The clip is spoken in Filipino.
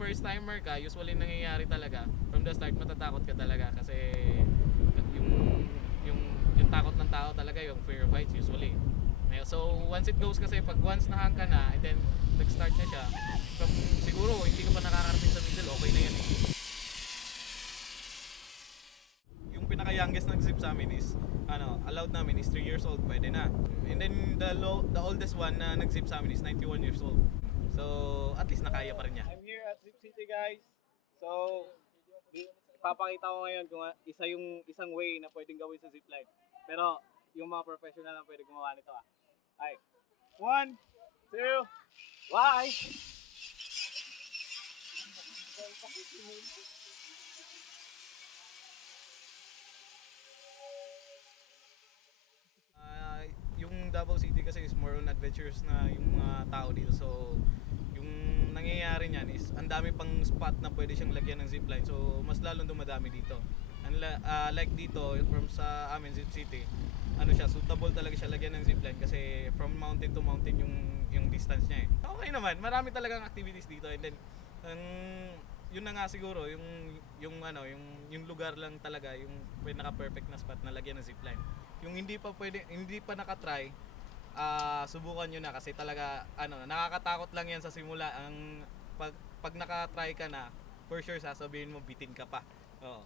first timer ka, usually nangyayari talaga from the start matatakot ka talaga kasi yung yung yung takot ng tao talaga yung fear of heights usually. So once it goes kasi pag once nahang ka na and then nag-start na siya, from, siguro hindi ka pa nakakarating sa middle, okay na yan eh. Yung pinaka-youngest nag-zip sa amin is allowed namin is 3 years old, pwede na. And then the oldest one na nag-zip sa amin is 91 years old. So at least nakaya pa rin niya. I'm here at Zip City, guys. So ipapakita ko ngayon kung isang way na pwedeng gawin sa zipline. Pero yung mga professional lang pwede gumawa nito ah. Ay. 1, 2, why? Yung Davao City kasi is more on adventurous na yung mga tao dito. So yung nangyayari niyan is ang dami pang spot na pwede siyang lagyan ng zipline. So mas lalong dumadami dito. Like dito from sa amin Zip City, siya suitable talaga siya lagyan ng zipline kasi from mountain to mountain yung distance niya eh. Okay naman, marami talagang activities dito and then yun na nga siguro yung lugar lang talaga yung pinaka-perfect na spot na lagyan ng zipline. Yung hindi pa naka-try, subukan nyo na kasi talaga nakakatakot lang yan sa simula. Ang pag naka-try ka na, for sure sasabihin mo bitin ka pa. Oo.